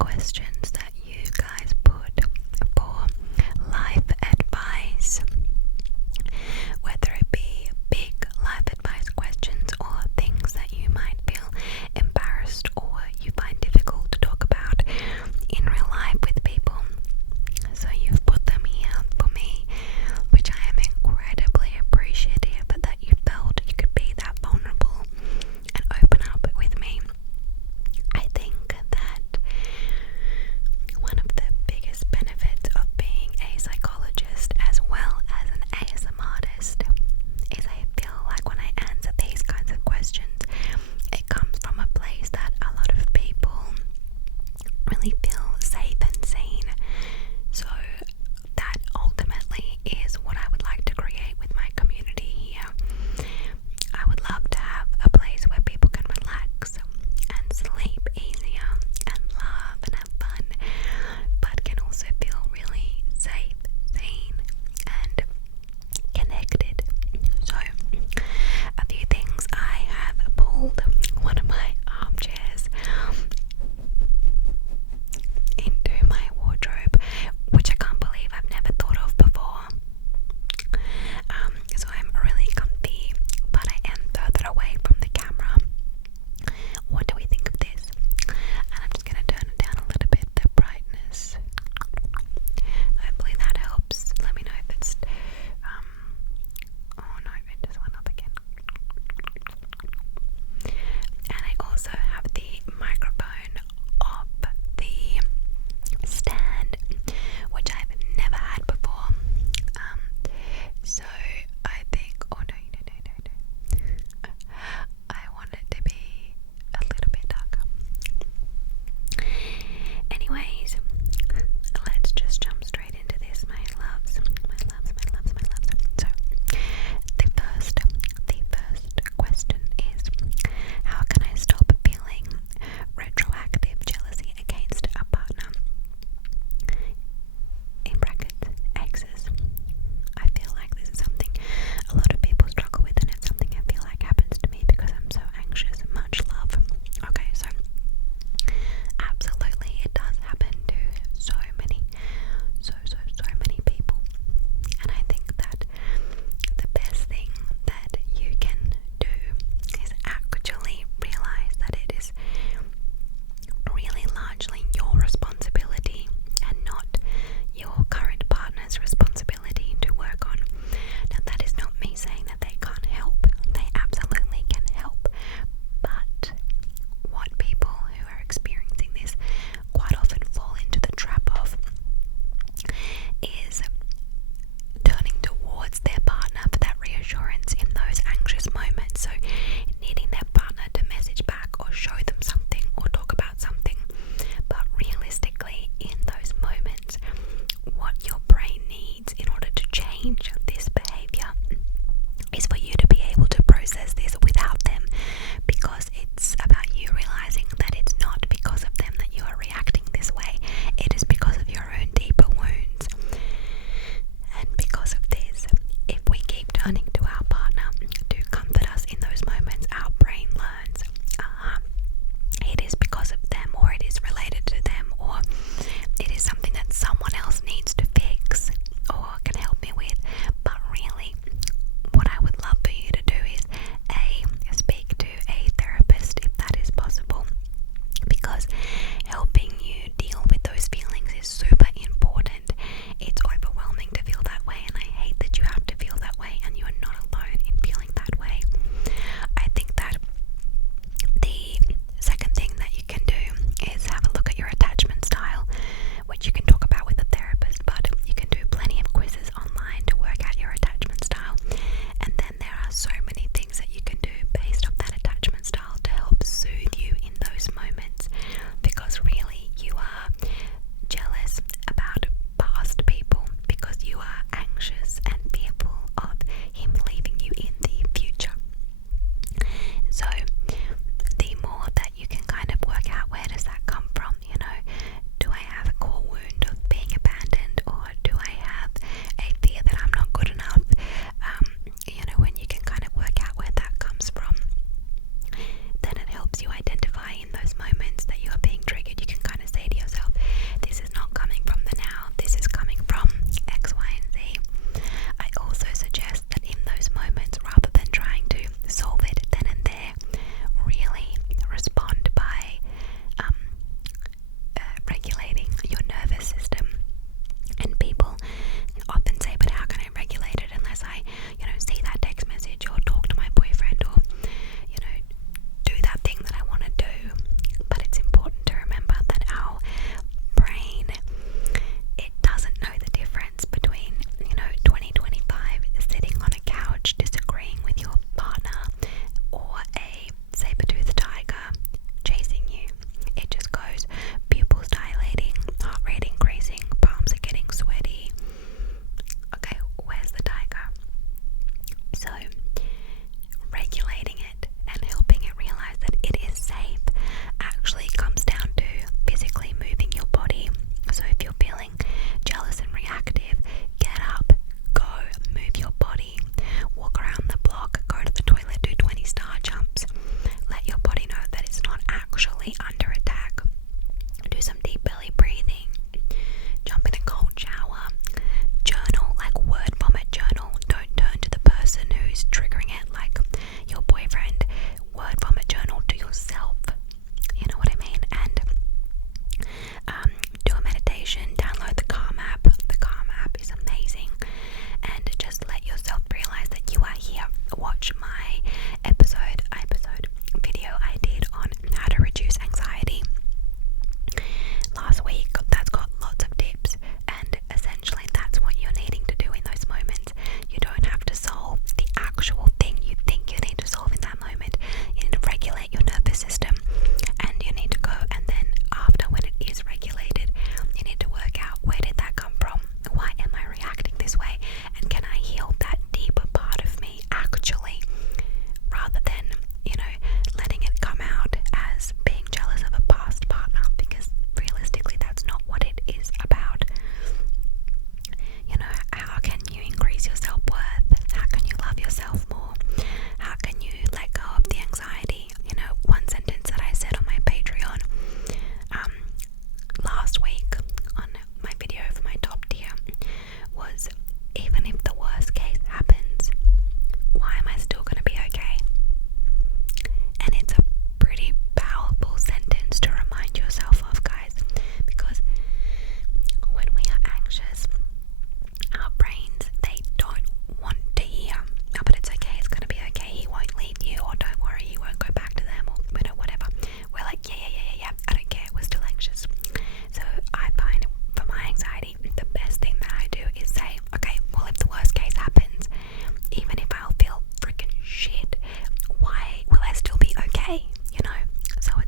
questions that you guys put for life advice, whether it be big life advice questions or things that you might feel embarrassed or you find difficult to talk about in real life with people. So you've put them here for me, which I am incredibly appreciative that you felt you could be that vulnerable and open up with me. I think that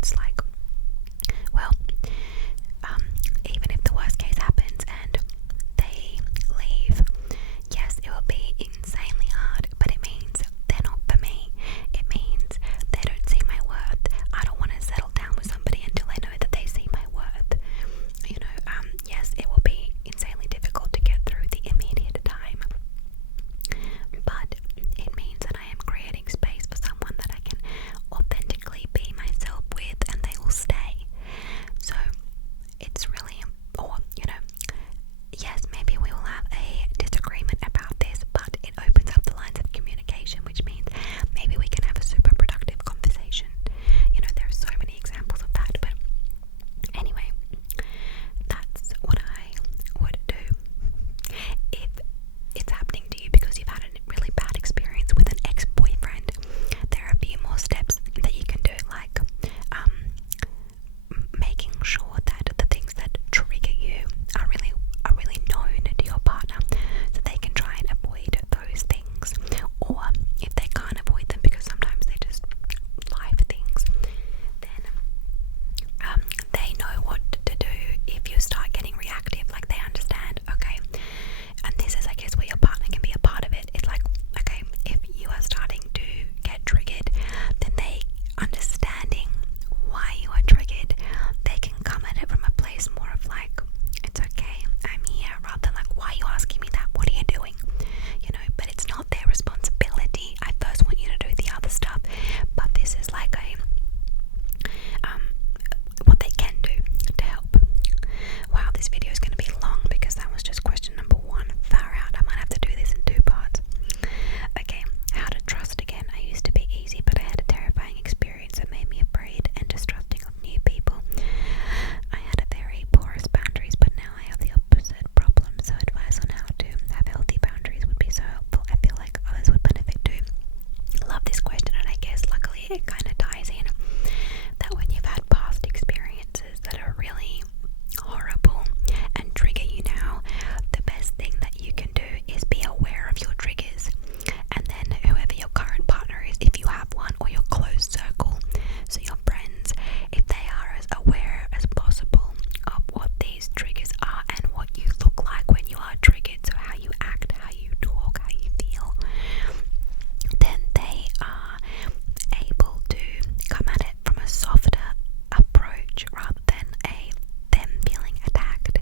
it's like, well, even if the worst case happens and they leave, yes, it will be insanely hard, but it means they're not for me. It means they don't see my worth. I don't want to settle down with somebody until I know that they see my worth. Yes, it will be insanely difficult to get through the immediate time, but it means that I am creating space for someone that I can authentically be myself with, and they will stay. So it's really, or yes, maybe we will have a disagreement about this, but it opens up the lines of communication, which means maybe we can have a super productive conversation. There are so many examples of that, but anyway, that's what I would do. If it's happening to you because you've had a really bad experience with an ex-boyfriend, there are a few more steps that you can do, like making sure that the things that trigger you are really known to your partner, so they can try and avoid those things. Or if they can't avoid them because sometimes they just life things, then they know what to do if you start getting reactive. Like, they understand, okay, and this is, I guess, where your partner can be a part of it. It's like, okay, if you are starting to get triggered, then they understanding why you are triggered, they can come at it from a place more of like, it's okay, I'm here, rather than like, why are you asking me that? What are you doing? But it's not their responsibility. I first want you to do the other stuff, but this is like a what they can do to help. Wow, this video is going to be long because that was just question number 1. Far out. I might have to do this in 2 parts. Okay, how to trust again. I used to be easy, but I had a terrifying experience that made me afraid and distrusting of new people. I had a very porous boundaries, but now I have the opposite problem. So advice on how to have healthy boundaries would be so helpful. I feel like others would benefit too. Love this question, and I guess luckily it kind of ties in that when you've had past experiences that are really horrible and trigger you now, the best thing that you can do is be aware of your triggers, and then whoever your current partner is, if you have one, or your close circle, so your friends, if they are as aware as possible of what these triggers are and what you look like when you are triggered, so how you act, how you talk, how you feel, then they are able to come at it from a softer approach rather than them feeling attacked.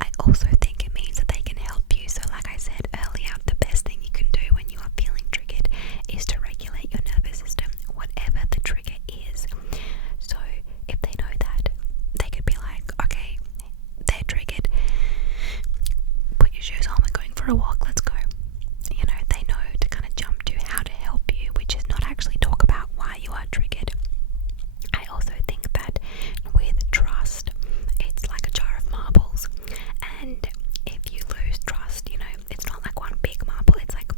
I also think it means that they can help you. So like I said earlier, the best thing you can do when you are feeling triggered is to regulate your nervous system, whatever the trigger is. So if they know that, they could be like, okay, they're triggered, put your shoes on, we're going for a walk, let's go. They know to kind of jump to how to help you, which is not actually talk about why you are triggered. I also think that with trust, it's like a jar of marbles, and if you lose trust, it's not like one big marble, it's like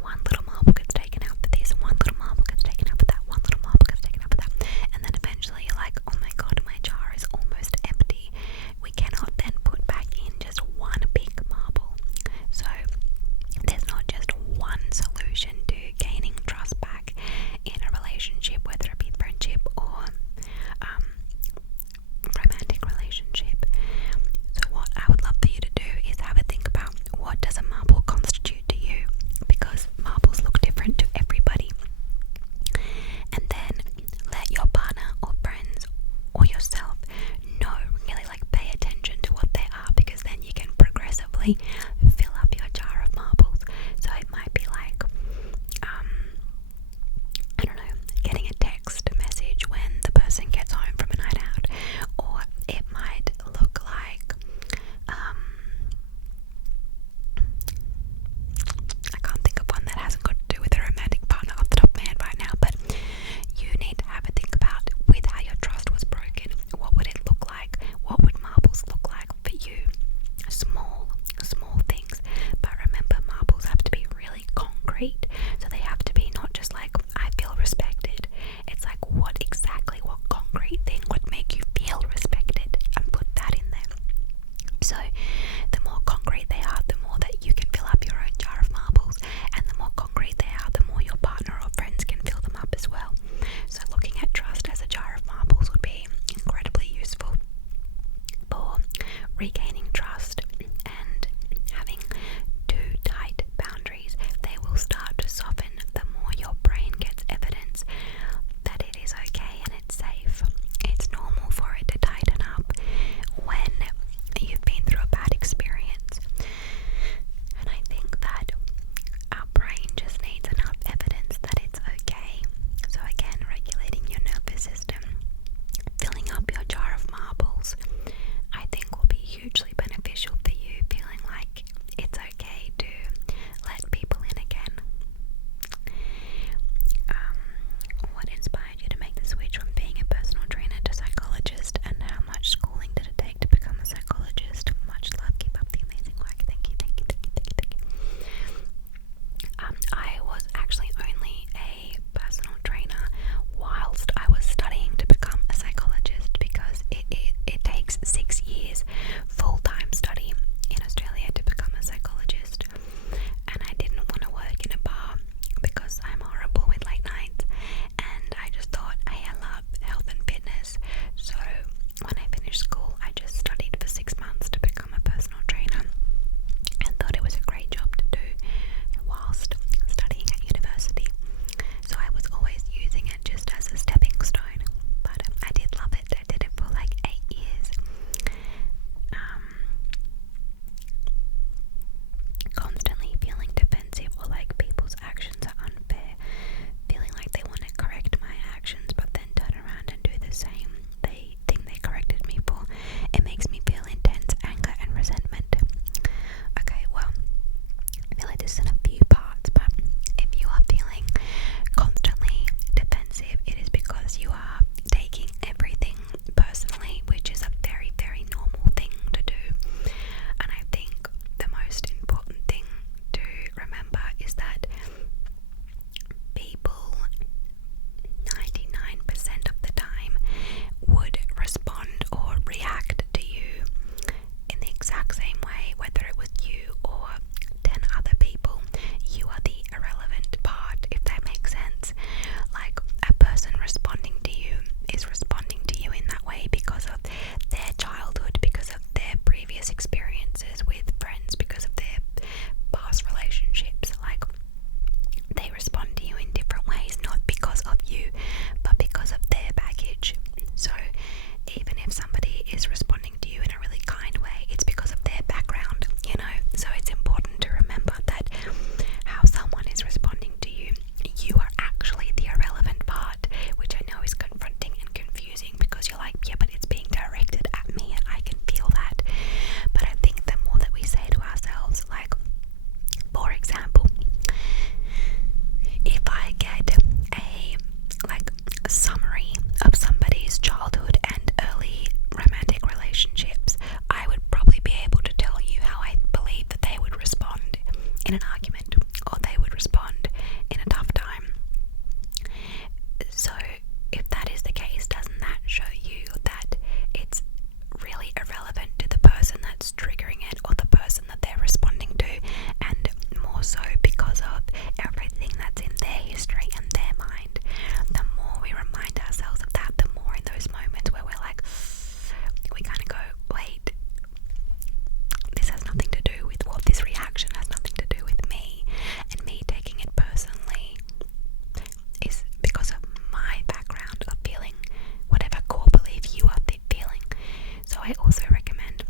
one little marble gets taken out for this, one little marble gets taken out for that, one little marble gets taken out for that, and then eventually you're like, oh my god, my jar is almost empty. We cannot then put back in just one big marble. So there's not just one solution to gaining trust back in a relationship, whether it be friendship or romantic relationship. So what I would love for you to do is have a think about, what does a marble constitute to you, because marbles look different to everybody, and then let your partner or friends or yourself know, really like pay attention to what they are, because then you can progressively fill up your jar of marbles. So it might be like I don't know, getting a text message when the person gets home from a night out, or it might look like I can't think of one that hasn't got to do with a romantic partner off the top of my head right now, but you need to have a think about, with how your trust was broken, what would it look like, what would marbles look like for you? Small things regaining trust and having too tight boundaries, they will start to soften the more your brain gets evidence that it is okay and it's safe. It's normal for it to tighten up when you've been through a bad experience. And I think that our brain just needs enough evidence that it's okay. So again, regulating your nervous system, filling up your jar of marbles, I think will be hugely beneficial for you, feeling like it's okay to let people in again. What inspired you to make the switch from being a personal trainer to psychologist, and how much schooling did it take to become a psychologist? Much love, keep up the amazing work. Thank you, thank you, thank you, thank you, thank you. I was actually only a personal trainer whilst I was studying to become a psychologist, because it takes 6 years full-time study in Australia to become a psychologist, and I didn't want to work in a bar because I'm horrible with late nights, and I just thought, hey, I love health and fitness. So when I finished school, I just studied for 6 months to become a personal trainer and thought it was a great job to do whilst studying at university. So I was always using it just as a stepping stone, but I did love it. I did it for like 8 years. Constantly feeling defensive or like people's actions are unfair, feeling like they want to correct my actions but then turn around and do the same thing they corrected me for. It makes me feel intense anger and resentment. Okay, well, I feel like this is in a few parts, but if you are feeling constantly defensive, it is because you are taking everything personally, which is a very, very normal thing to do. And I think the most important thing to remember is that people 99% of the time would respond or react to you in the exact same way, whether it was you or 10 other people. You are the irrelevant part, if that makes sense. Like, a person responding to you is responding to you in that way because of their childhood, because of their previous experiences with friends, because of their past relationships. Like, they respond to you in different ways, not because of you, but because of their baggage. So even if somebody is responding to you in a really kind way, it's because of their background, you know. So it's important to remember that how someone is responding to you, you are actually the irrelevant part, which I know is confronting and confusing because you're like, yeah, but it's being directed at me and I can feel that. But I think the more that we say to ourselves, like, for example, if I get a summary of somebody's childhood and early romantic relationships, I would probably be able to tell you how I believe that they would respond in an argument, or they would respond in a tough time. So if that is the case, doesn't that show you that it's really irrelevant to the person that's triggering it or the person that they're responding to, and more so because of everything that's in their history and their mind? The more we remind ourselves of that, the more in those moments where we're like, we kind of go, wait, this has nothing to do with, well, this reaction has nothing to do with me, and me taking it personally is because of my background of feeling whatever core belief you are feeling. So I also recommend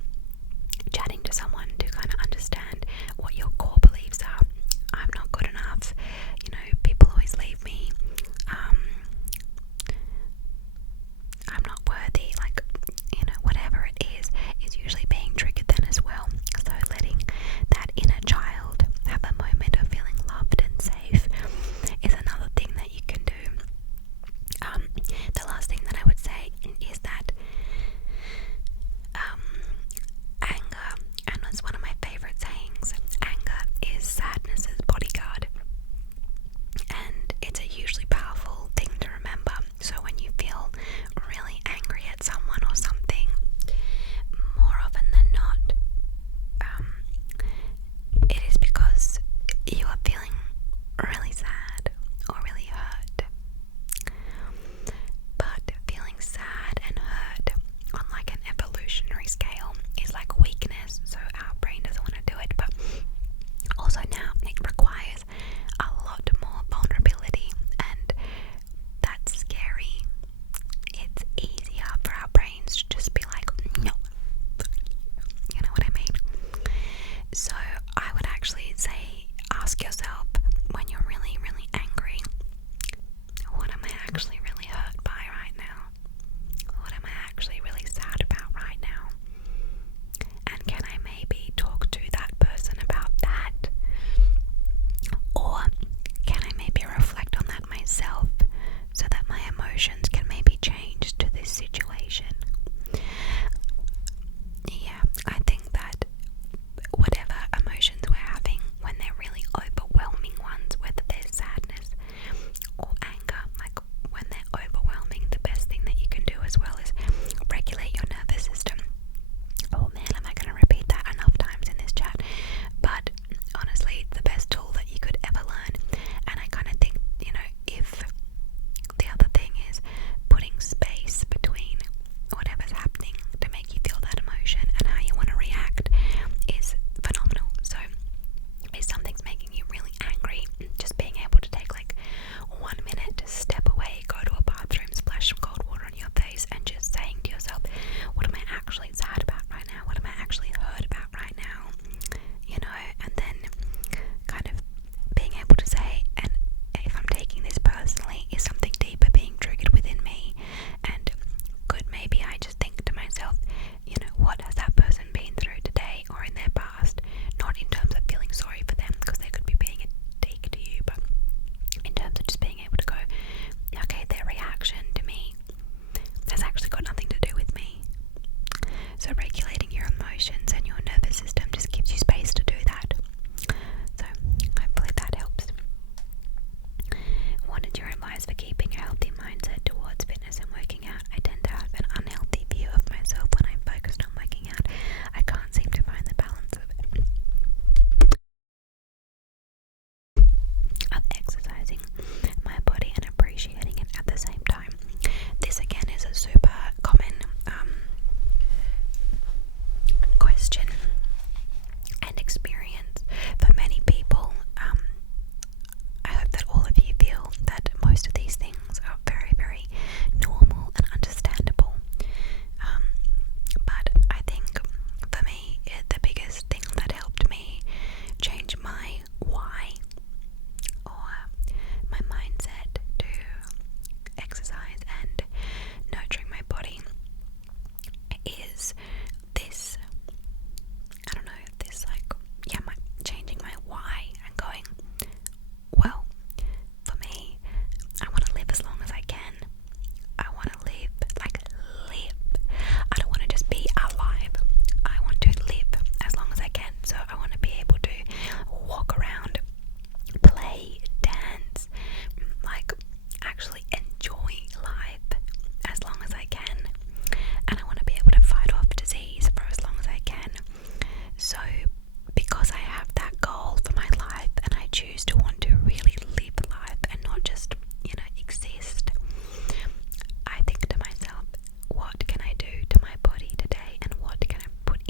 chatting to someone to kind of understand what your core beliefs are. I'm not good enough, you know, people always leave me, I'm not worthy, like, you know, whatever it is usually being triggered then as well. So letting that inner child have a moment of feeling loved and safe is another thing that you can do. The last thing that I would say is that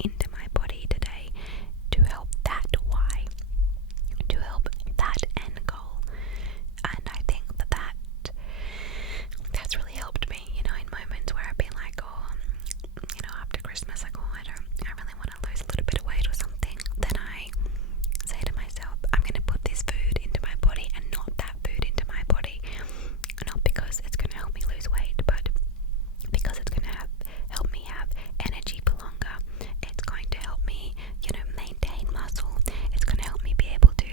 into my body today to help that why, to help that end goal. And I think that's really helped me, in moments where I've been like, after Christmas, like, I really want to lose a little bit of weight or something. Then I say to myself, I'm going to put this food into my body and not that food into my body. Not because it's going to help me lose weight, but because it's going to help me have energy for longer. It's going to help me, maintain muscle. It's going to help me be able to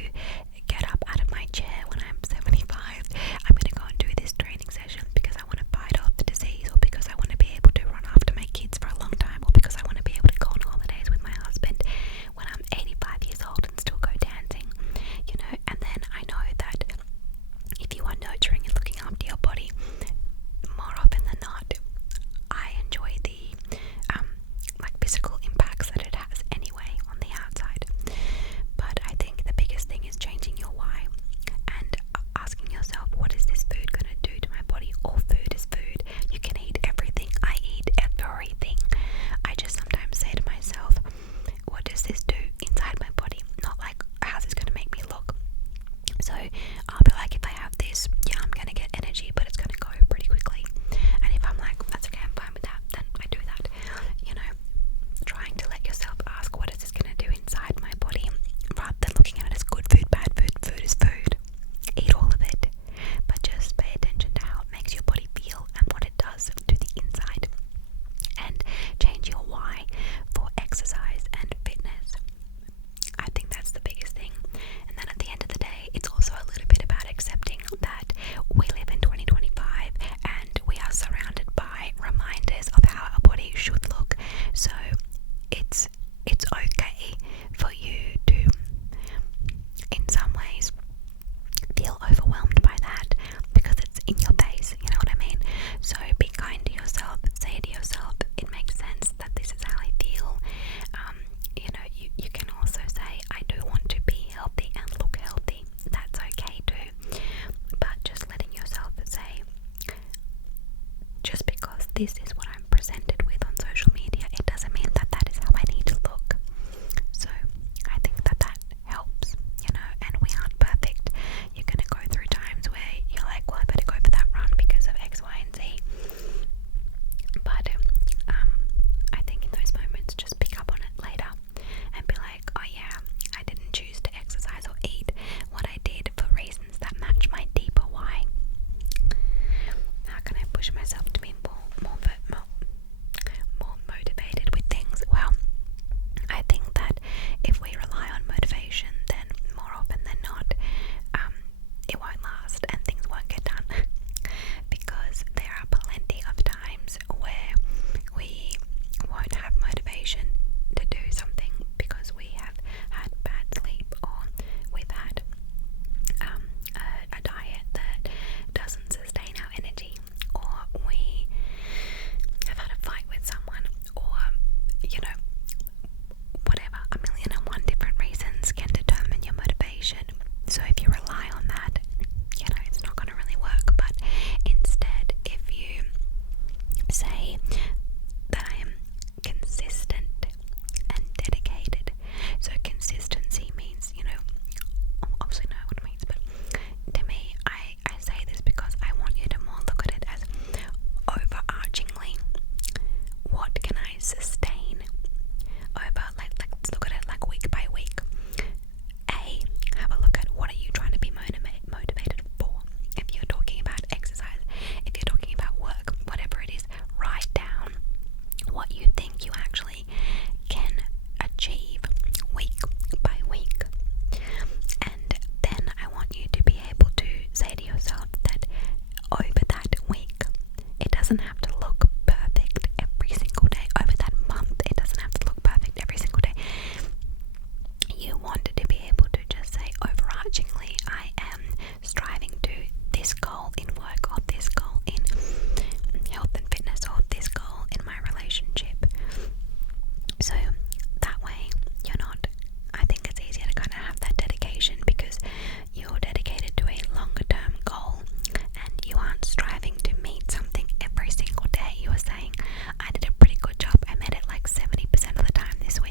get up out of my chair when I'm 75. I'm going to go and do this training session because I want to fight off the disease, or because I want to be able to run after my kids for a long time, or because I want to be able to go on holidays with my husband when I'm 85 years old and still go dancing, and then I know that if you are nurturing and looking after your body, more often than not, I enjoy the physical impacts that it has anyway on the outside. But I think the biggest thing is changing your why and asking yourself, what is this food going to do to my body? All food is food. You can eat everything. I eat everything. I just sometimes say to myself, what does this do inside my body? Not like, how's this going to make me look? So I'll be like, if I have this, yeah, I'm going to get energy, but it's going to go pretty quickly. And if I'm like, that's okay, I'm fine with that, then I do that. Trying to let yourself ask, what is this going to do inside my body? Rather than looking at it as good food, bad food. Food is food. Eat all of it. But just pay attention to how it makes your body feel and what it does to the inside. And change your why for exercise and fitness. I think that's the biggest thing. And then at the end of the day, it's also a little bit about accepting that we live in 2025 and we are surrounded by reminders of how our body should look. So it's okay for you to, in some ways, feel overwhelmed by that because it's in your face, you know what I mean? So be kind to yourself. Say to yourself, it makes sense that this is how I feel. You can also say, I do want to be healthy and look healthy. That's okay too. But just letting yourself say, just because this is what I'm presented with on social media, it doesn't mean that that is how I need to look. So I think that helps, and we aren't perfect. You're going to go through times where you're like, well, I better go for that run because of X, Y, and Z. But I think in those moments, just pick up on it later and be like, oh yeah, I didn't choose to exercise or eat what I did for reasons that match my deeper why. How can I push myself to be more motivated with things? Well, I think that if we rely on motivation, then more often than not, it won't last and things won't get done. Because there are plenty of times where we won't have motivation to do something because we have had bad sleep, or we've had a diet that doesn't sustain our energy, or we have had a fight with someone, or whatever. A million and one different reasons can determine your motivation. So if you rely on that, it's not going to really work. But instead, if you say that I am consistent and dedicated, so consistency means, obviously know what it means, but to me, I say this because I want you to more look at it as overarchingly, what can I sustain over, let's look at it like week by week. Have a look at what are you trying to be motivated for. If you're talking about exercise, if you're talking about work, whatever it is, write down what you think you actually can achieve week by week. And then I want you to be able to say to yourself that over that week, it doesn't have to look perfect every single day. Over that month, it doesn't have to look perfect every single day. You want to be able to just say, overarchingly, I am striving to this goal in work, or this goal in health and fitness, or this goal in my relationship. So that way, you're not, I think it's easier to kind of have that dedication because you're dedicated to a longer term goal and you aren't striving to meet something every single day. You are saying, I did a pretty good job. I made it like 70% of the time this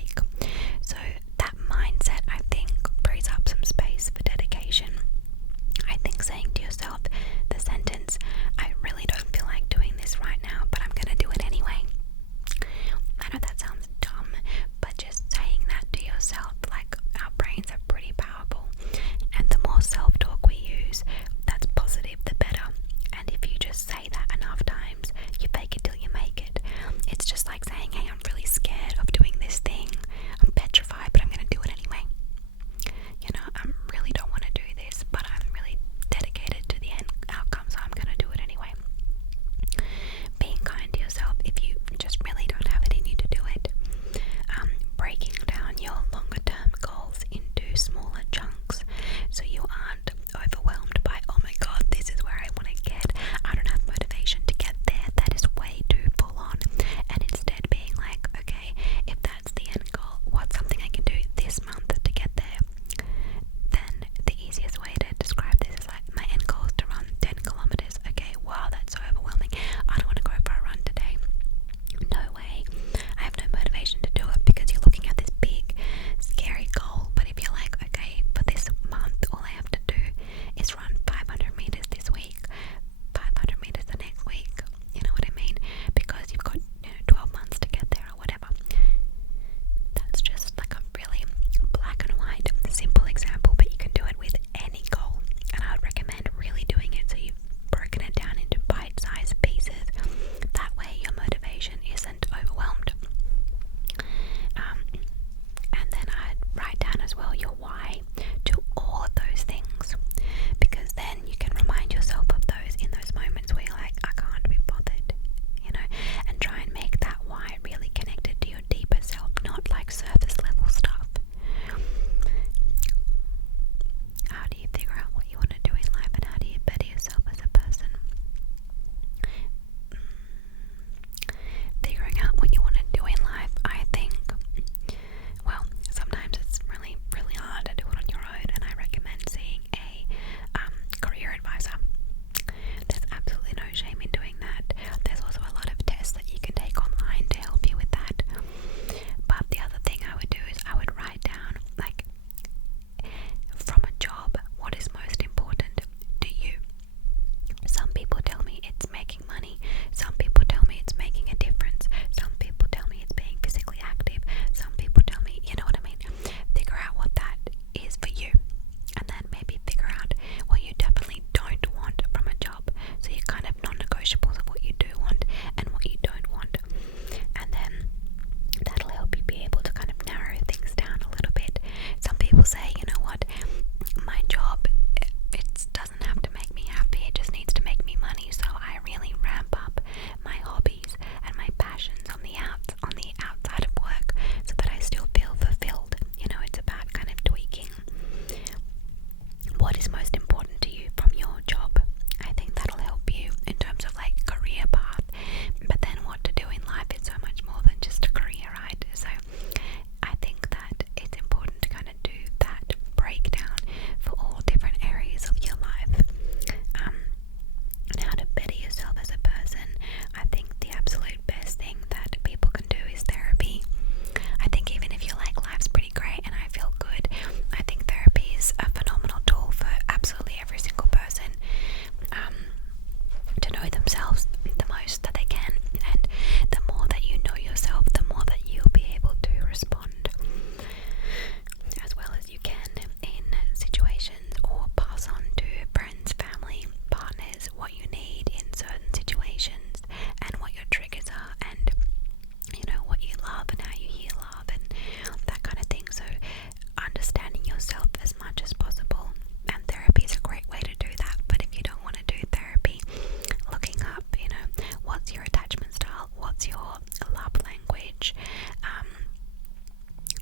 language?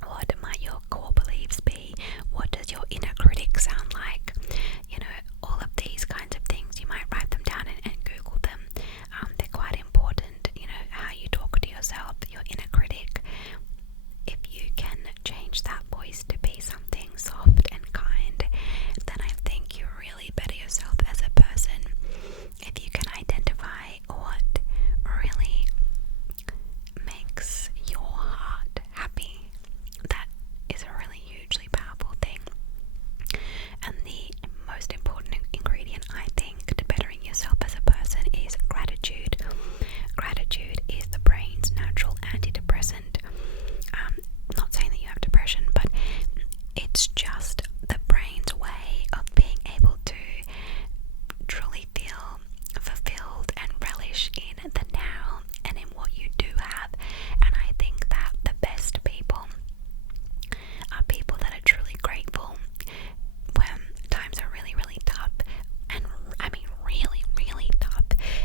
What might your core beliefs be? What does your inner critic sound like? You know, all of these kinds of things, you might write them down and Google them. They're quite important, you know, how you talk to yourself, your inner critic. If you can change that voice to be something soft and kind, then I think you really better yourself as a person. If you can identify what really makes your heart happy, that is a really hugely powerful thing. And the most important ingredient, I think, to bettering yourself as a person is gratitude. Gratitude is the brain's natural antidepressant. Not saying that you have depression, but it's just the brain's way of being able to truly feel fulfilled and relish in the now and in what you do have. And I think that the best people are people that are truly grateful when times are really, really tough, and I mean really, really tough,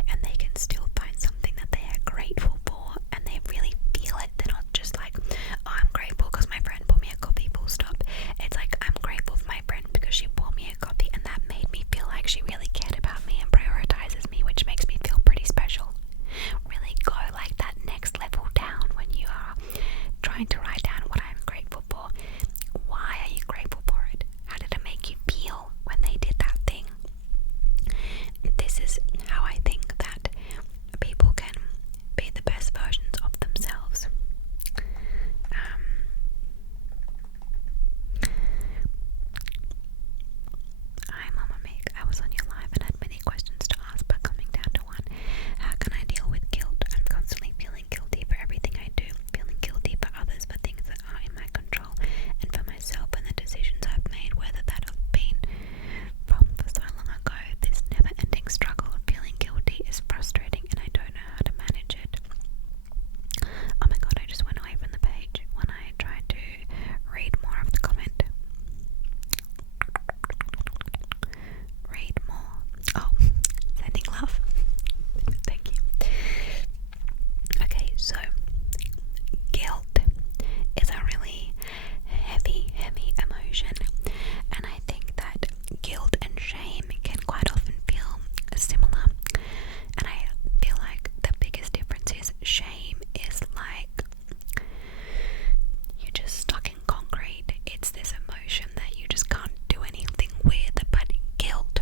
and they can still find something that they are grateful for, and they really feel it. They're not just like, oh, I'm grateful because my friend bought me a coffee, full stop. It's like, I'm grateful for my friend because she bought me a coffee, and that made me feel like she really cared about me and prioritizes me, which makes me feel pretty special. Really go like that next level down when you are trying to write down what I'm grateful for. Why are you grateful for it? How did it make you feel when they did that thing? This is how I think that people can be the best versions of themselves. Hi Mama Meg, I was on your live and had many questions to ask, but coming down to one. How can I deal with guilt? I'm constantly feeling guilty for everything I do, feeling guilty for others for things that are in my control, and for myself and the decisions I've made, whether that have been from for so long ago. This never-ending struggle of feeling guilty is frustrating, and I don't know how to manage it. Oh my god, I just went away from the page when I tried to read more of the comment. Read more. Oh, sending love. Thank you. Okay, so guilt is a really heavy emotion, and I think that guilt and shame can quite often feel similar, and I feel like the biggest difference is shame is like you're just stuck in concrete. It's this emotion that you just can't do anything with, but guilt,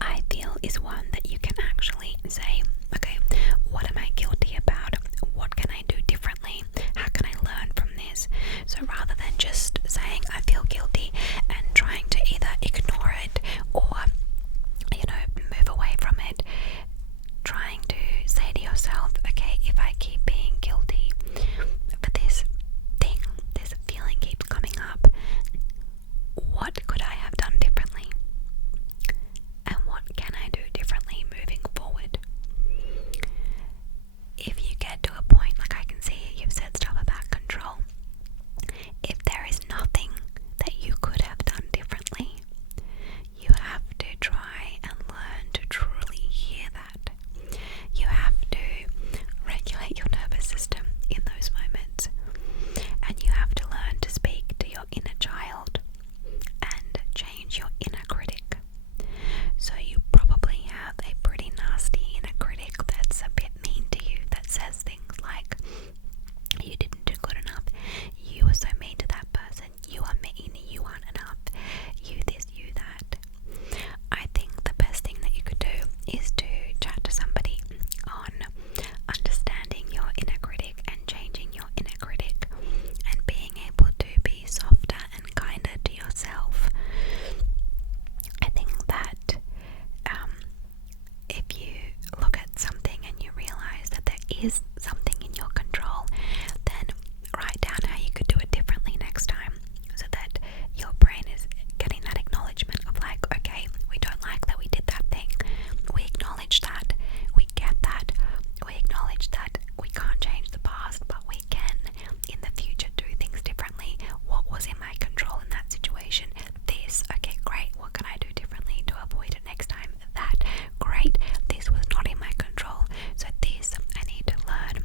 I feel, is one that you can actually say, okay, what am I guilty about? What can I do differently? How can I learn from this? So rather than just saying I feel guilty and trying to either ignore it or, you know, move away from it, trying to say to yourself, okay, if I keep being guilty for this thing, this feeling keeps coming up, what could I have done differently? And what can I do differently moving forward? If you get to a point, like I can see you've said stuff about control, if there is nothing that you could have done differently, you have to try and learn to truly hear that. You have to regulate your nervous system in those moments, and you have to learn to speak to your inner child and change your inner critic. So you probably have a pretty nasty inner critic that's a bit mean to you, that says things like, you didn't do good enough, you were so mean to that person, you are mean, you aren't enough, you this, you that. I think the best thing that you could do is to chat to somebody on understanding your inner critic and changing your inner critic and being able to be softer and kinder to yourself. I think that if you look at something and you realize that there is something in your control, then write down how you could do it differently next time, so that your brain is getting that acknowledgement of like, okay, we don't like that we did that thing, we acknowledge that, we get that, we acknowledge that we can't change the past, but we can in the future do things differently. What was in my control in that situation? This, okay, great, what can I do differently to avoid it next time? That, great, this was not in my control, so this I need to learn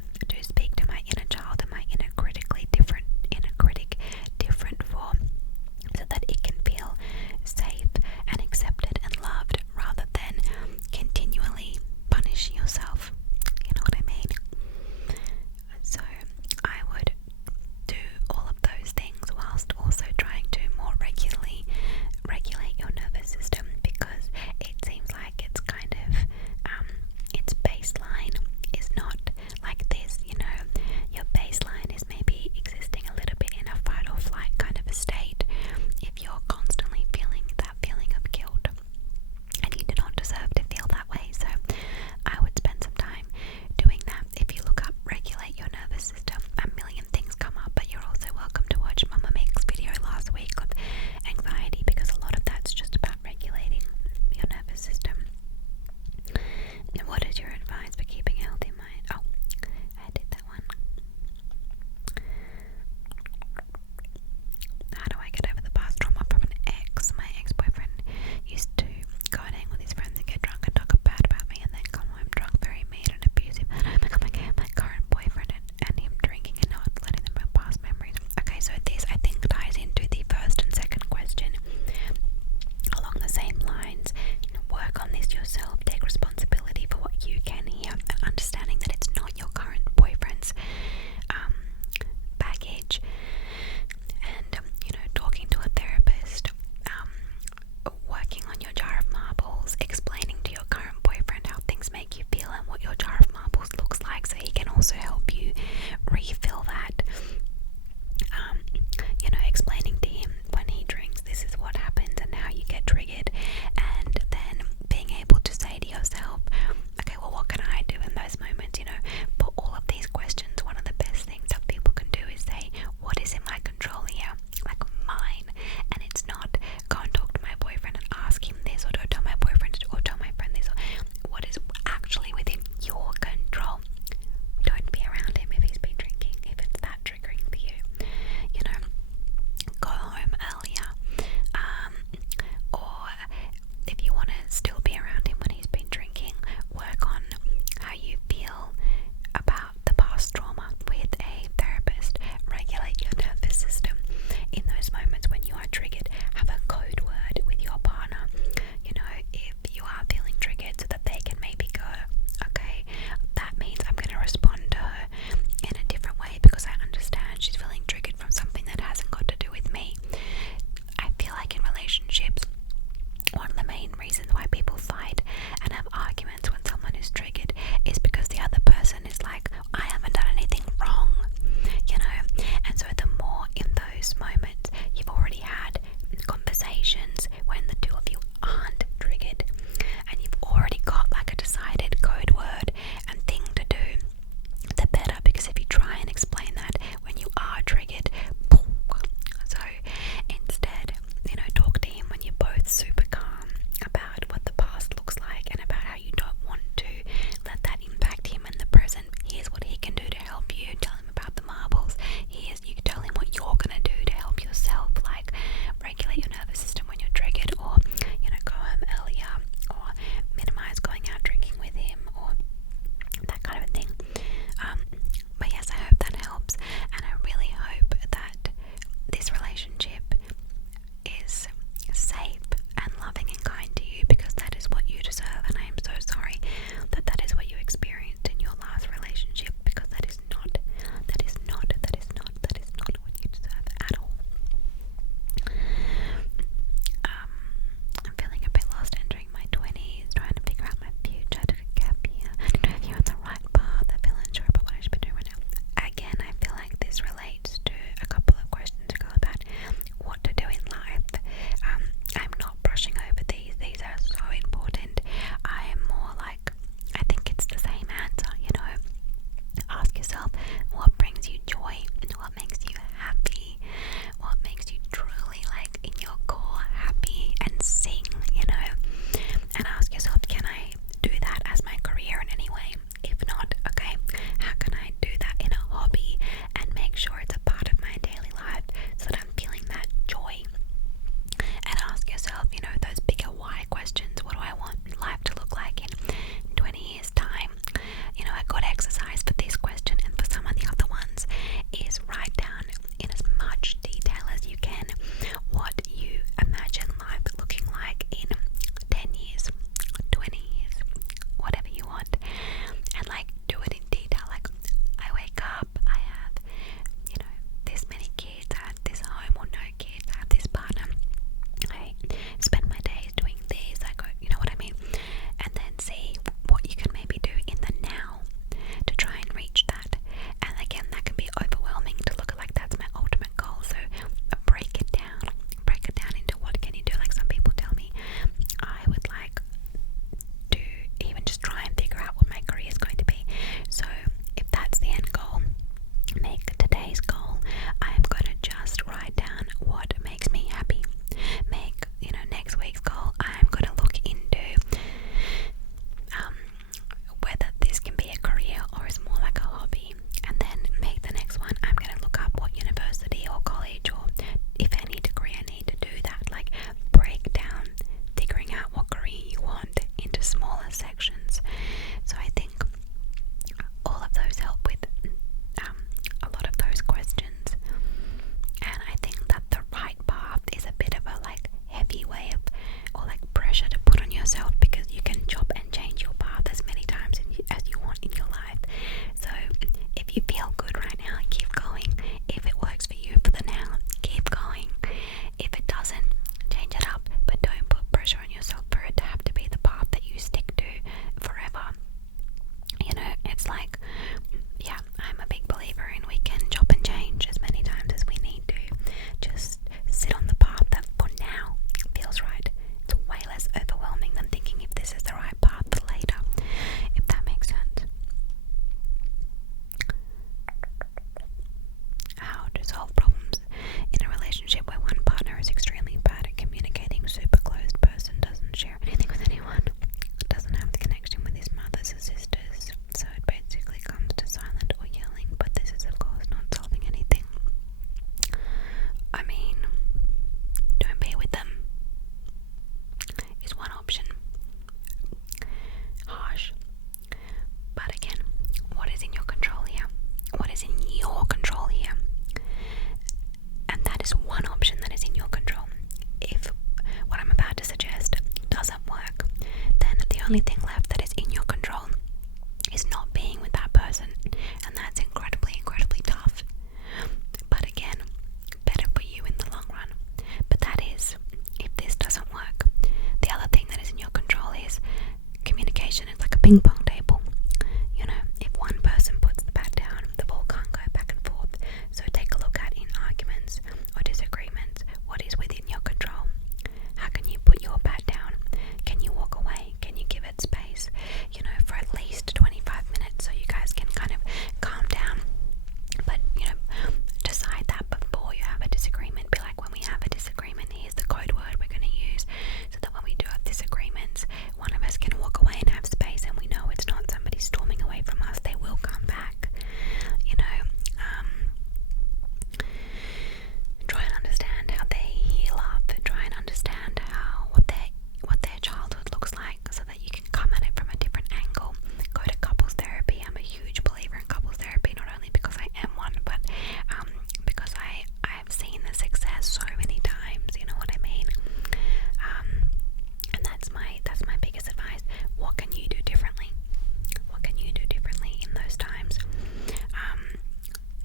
only thing left that is in your control is not being with that person, and that's incredibly, incredibly tough. But again, better for you in the long run. But that is, if this doesn't work, the other thing that is in your control is communication. It's like a ping pong table. You know, if one person puts the bat down, the ball can't go back and forth. So take a look at, in arguments or disagreements, what is within your control. How can you put your bat down? Can you walk away? Can you give it space, you know, for at least 25 minutes so you guys can kind of calm down? But, you know, decide that before you have a disagreement. Be like, when we have a disagreement, here's the code word we're going to use, so that when we do have disagreements, one of us can walk away and have space, and we know it's not somebody storming away from us. They will come back, you know. Try and understand how they heal up. Try and understand what their childhood looks like, so that you can come at it from a different angle. Go to couples therapy. I'm a huge believer in couples therapy, not only because I am one, but because I've seen the success so many times. You know what I mean? And that's my biggest advice. What can you do differently? What can you do differently in those times?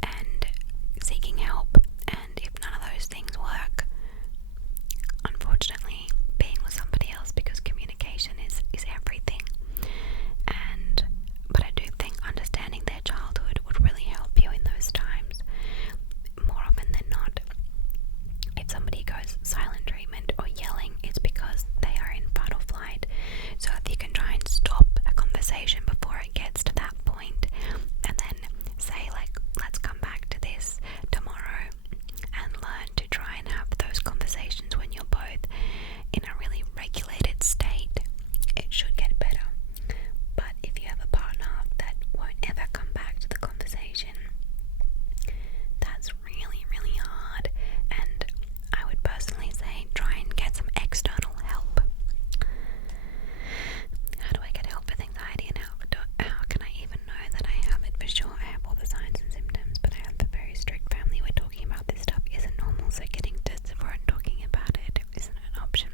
And seeking help. And if none of those things work, unfortunately, being with somebody else, because communication is everything. But I do think understanding their childhood would really help you in those times. More often than not, if somebody goes silent treatment or yelling, it's because they are in fight or flight. So if you can try and stop a conversation before it gets to that point, and then say, like, let's come back to this tomorrow, and learn to try and have those conversations when you're both in a really regulated state, it should get better. But if you have a partner that won't ever come back to the conversation, that's really, really hard. And I would personally say, try and get some external help. How do I get help with anxiety, and how can I even know that I have it? For sure, I have all the signs and symptoms, but I have a very strict family where talking about this stuff isn't normal, so getting tested for it and talking about it isn't an option.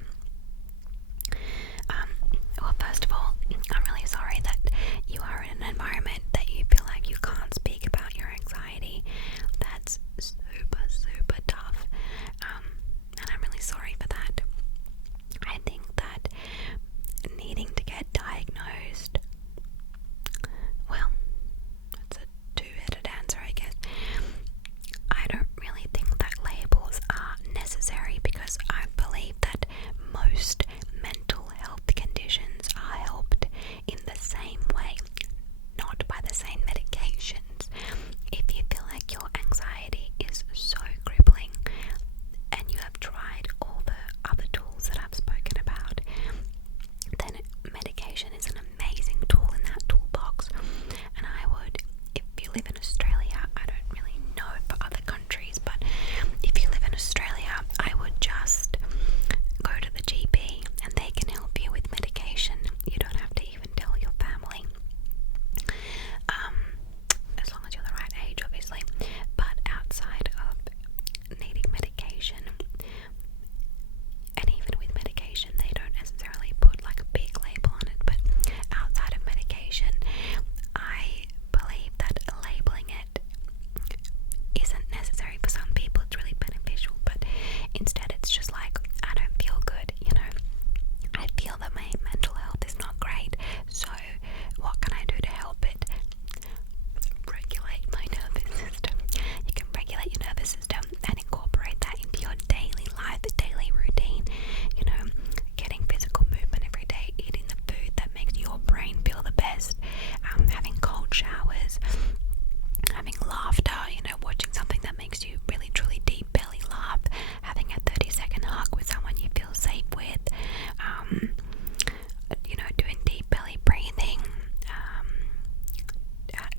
Well, first of all, I'm really sorry that you are in an environment that you feel like you can't speak about your anxiety. That's super, super tough. And I'm really sorry for that. I think that needing to get diagnosed, well, it's a two-headed answer, I guess. I don't really think that labels are necessary, because I believe that most mental health conditions are helped in the same way, not by the same medications. If you feel like your anxiety is so crippling and you have tried all the other tools that I've spoken about, then medication is an amazing tool in that toolbox. And I would, if you live in Australia, I don't really know for other countries, but if you live in Australia, I would just go to the GP and they can help you with medication. You don't have to even tell your family, as long as you're the right age, obviously. But outside of needing medication, and even with medication, they don't necessarily put like a big label on it, but outside of medication, I believe that labeling it isn't necessary. For some people it's really beneficial, but instead it's just like, I don't feel good, you know, I feel that my mental health is not great, so what can I do to help it? Regulate my nervous system. You can regulate your nervous system and incorporate that into your daily life, the daily routine. You know, getting physical movement every day, eating the food that makes your brain feel the best, having cold showers, having laughter, you know, watching something that makes you really truly deep belly laugh, having a 30-second hug with someone you feel safe with, you know, doing deep belly breathing,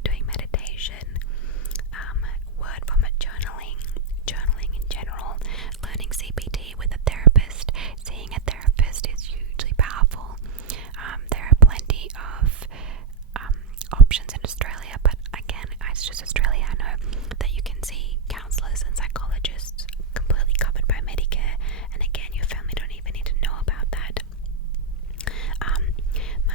doing meditation, word vomit journaling in general, learning CBT with a therapist. Seeing a therapist is hugely powerful. There are plenty of options in Australia, but again, it's just Australia. I know that you can see counsellors and psychologists completely covered by Medicare, and again, your family don't even need to know about that. My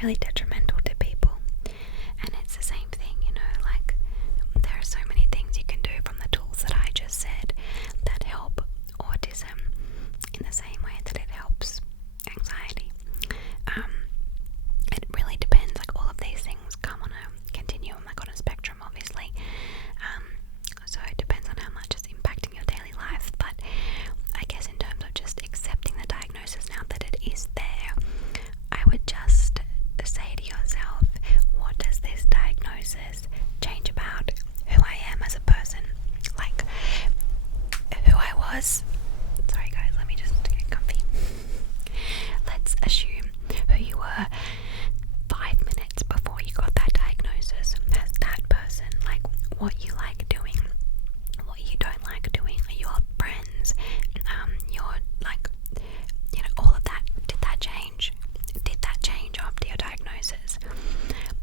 really detrimental to people. And it's the same thing, you know, like there are so many things you can do from the tools that I just said that help autism in the same way that it helps anxiety. It really depends, like all of these things come on a continuum, like on a spectrum obviously. So it depends on how much it's impacting your daily life, but I guess in terms of just accepting the diagnosis now that it is there, I would just say to yourself, what does this diagnosis change about who I am as a person? Like who I was. Sorry guys, let me just get comfy. Let's assume who you were 5 minutes before you got that diagnosis as that person, like what you like doing, what you don't like doing, your friends, your like, you know, all of that. Did that change? Did that change after your diagnosis?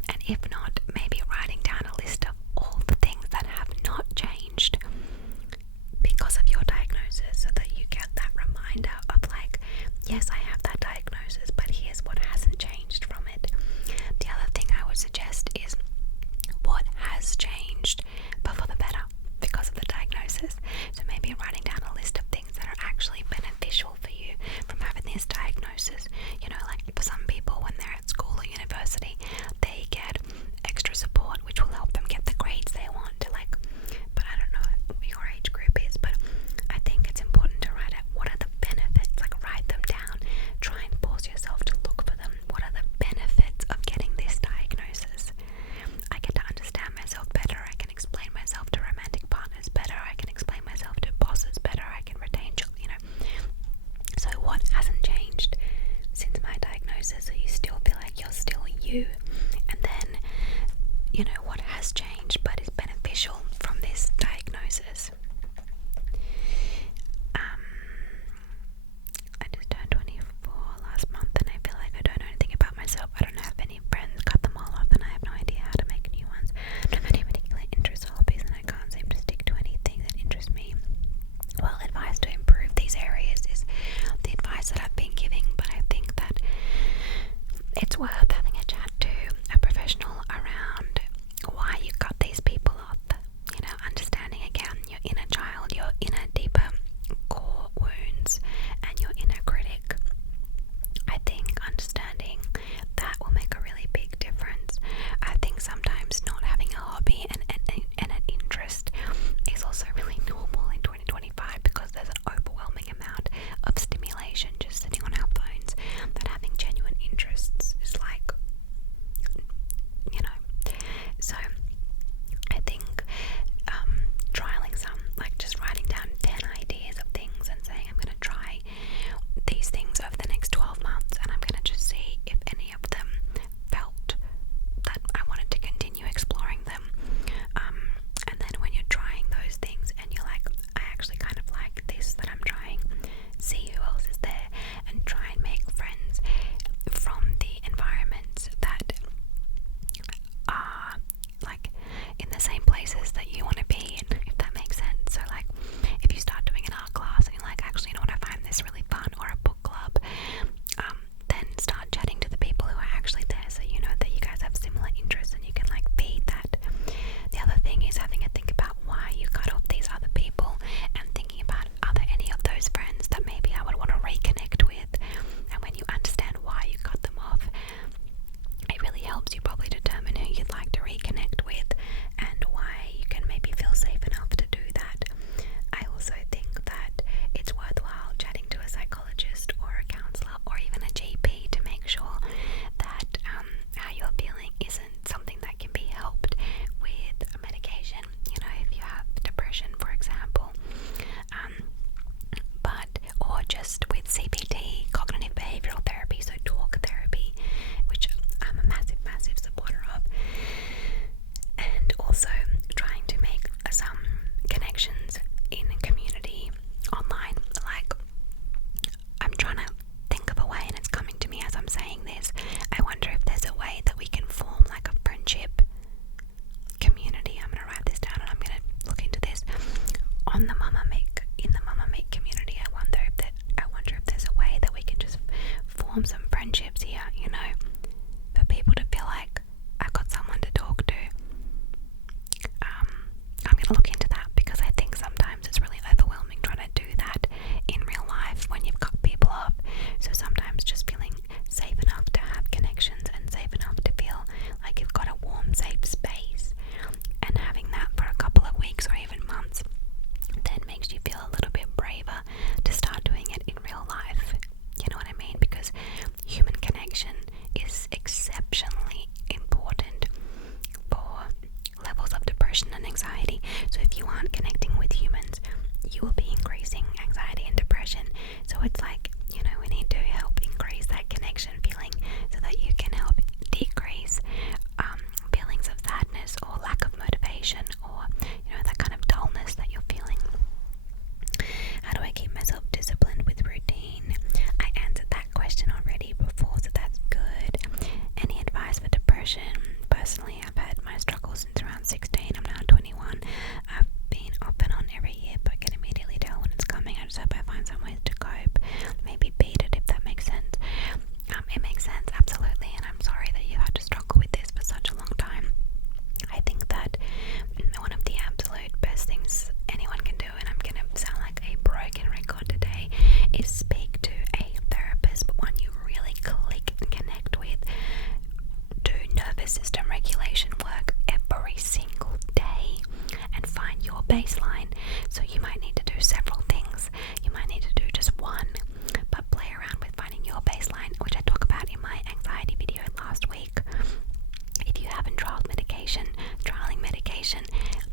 And if not, maybe writing down a list of all the things that have not changed because of your diagnosis, so that you get that reminder of like, yes, I have that diagnosis, but here's what hasn't changed from it. The other thing I would suggest is what has changed, but for the better because of the diagnosis. So maybe writing down a list of things that are actually beneficial for you from having this diagnosis. You know, like for some people when they're at school or university, they get extra support which will help them get the grades they want. Like, but I don't know what your age group is, but I think it's important to write out what are the benefits, like write them down, try and force yourself to look for them. What are the benefits of getting this diagnosis? I get to understand myself better, I can explain myself to romantic partners better, I can explain myself to bosses better, I can retain jobs, you know. So what hasn't changed since my diagnosis, so you still feel like you're still you? And then, you know, what has changed but is beneficial from this diagnosis? I just turned 24 last month and I feel like I don't know anything about myself. I don't have any friends, cut them all off, and I have no idea how to make new ones. I don't have any particular interests or hobbies, and I can't seem to stick to anything that interests me. Well, advice to improve these areas is the advice that I've been giving, but I think that it's worth having a chat to a professional around why depression. Personally, I've had my struggles since around 16. I'm now 21. I've been off and on every year, but can immediately tell when it's coming. I just hope I find some ways to cope. Maybe beat it, if that makes sense. It makes sense, absolutely, and I'm sorry that you've had to struggle with this for such a long time. I think that one of the absolute best things anyone can do, and I'm gonna sound like a broken record today, is speak to a therapist, but one you really click and connect with. Do nervous system regulation work every single day and find your baseline. So you might need to do several things. You might need to do just one, but play around with finding your baseline, which I talk about in my anxiety video last week. If you haven't trialed trialing medication,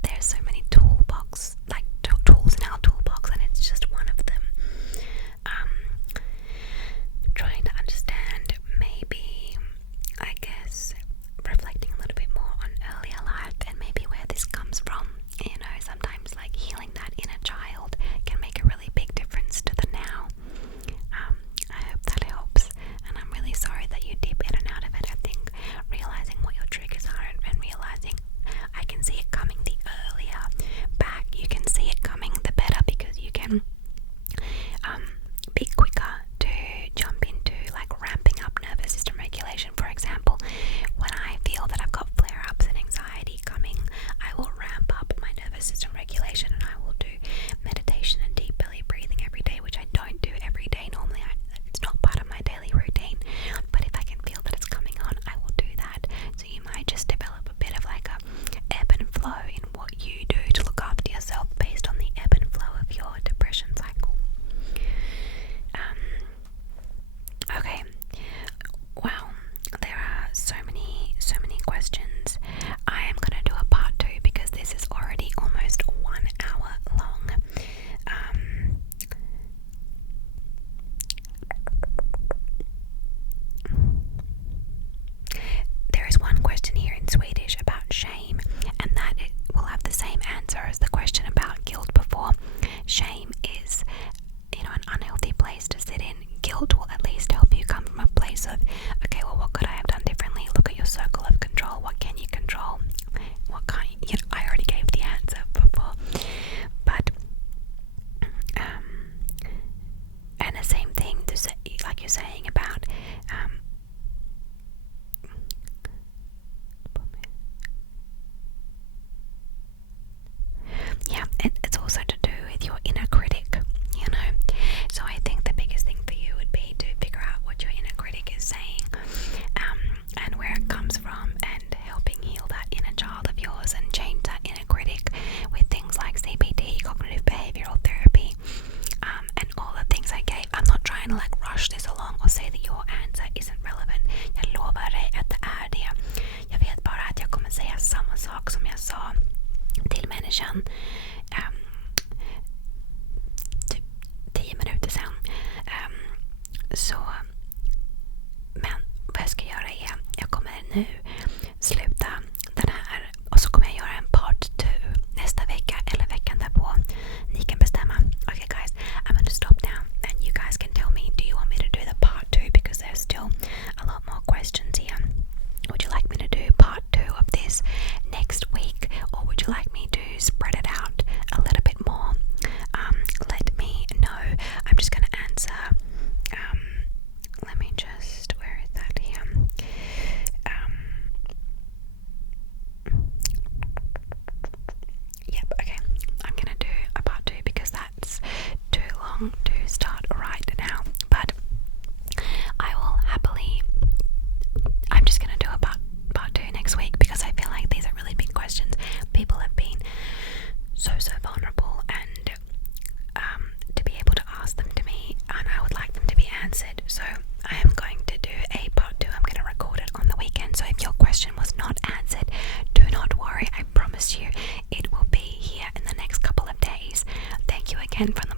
there's so many tools in our toolbox, and it's just one of them. Trying to understand, maybe, I guess, reflecting a little bit more on earlier life and maybe where this comes from. You know, sometimes like healing that inner child can make a really big difference to the now. I hope that helps, and I'm really sorry that you dip in and out of it. I think realizing what your triggers are and realizing I can see it coming, the earlier back you can see it coming, the better, because you can be quicker to jump into like ramping up nervous system regulation. For example, when I feel that I've got flare-ups and anxiety coming, I will ramp up my nervous system regulation, and I will do meditation and deep belly breathing every day, which I don't do every day normally. It's not part of my daily routine, but if I can feel that it's coming on, I will do that. So you might just develop a bit of like a ebb and flow in what you do to look after yourself based on the ebb and flow of your depression cycle. Okay, wow, there are so many questions. I am going to do a part 2 because this is already almost 1 hour long. There is one question here in Swedish about shame, and that it will have the same answer as the question about guilt before. Shame is, an unhealthy place to sit in. Guilt will at least help you come from a place of, okay, well, what could I have done differently? Look at your circle of control. What can you control? What can't you? I already gave the answer before. But, and the same thing to say, like you're saying about, it's also to do with your inner critic, So I think the biggest thing for you would be to figure out what your inner critic is saying, and where it comes from, and helping heal that inner child of yours and change that inner critic with things like CBT, cognitive behavioral therapy, and all the things I gave. I'm not trying to like rush this along or say that your answer isn't relevant. Jag lovar dig att det är det. Jag vet bara att jag kommer säga samma sak som jag sa till människan typ 10 minuter sedan. Men vad jag ska göra är, jag kommer nu sluta den här och så kommer jag göra en part 2 nästa vecka eller veckan därpå. Ni kan bestämma. Okay guys, I'm going to stop now and you guys can tell me, do you want me to do the part 2 because there's still a lot more questions here. Would you like me to do part 2 of this next week, or would you like me to spread it out a little bit more? Let me know. I'm just going to answer. Let me just, where is that here? Yep, okay. I'm going to do a part 2 because that's too long to start right now. But I will happily, I'm just going to do a part 2 next week because I feel like these are really big questions. People have been so vulnerable, and to be able to ask them to me, and I would like them to be answered. So I am going to do a part 2. I'm going to record it on the weekend. So if your question was not answered, do not worry. I promise you it will be here in the next couple of days. Thank you again from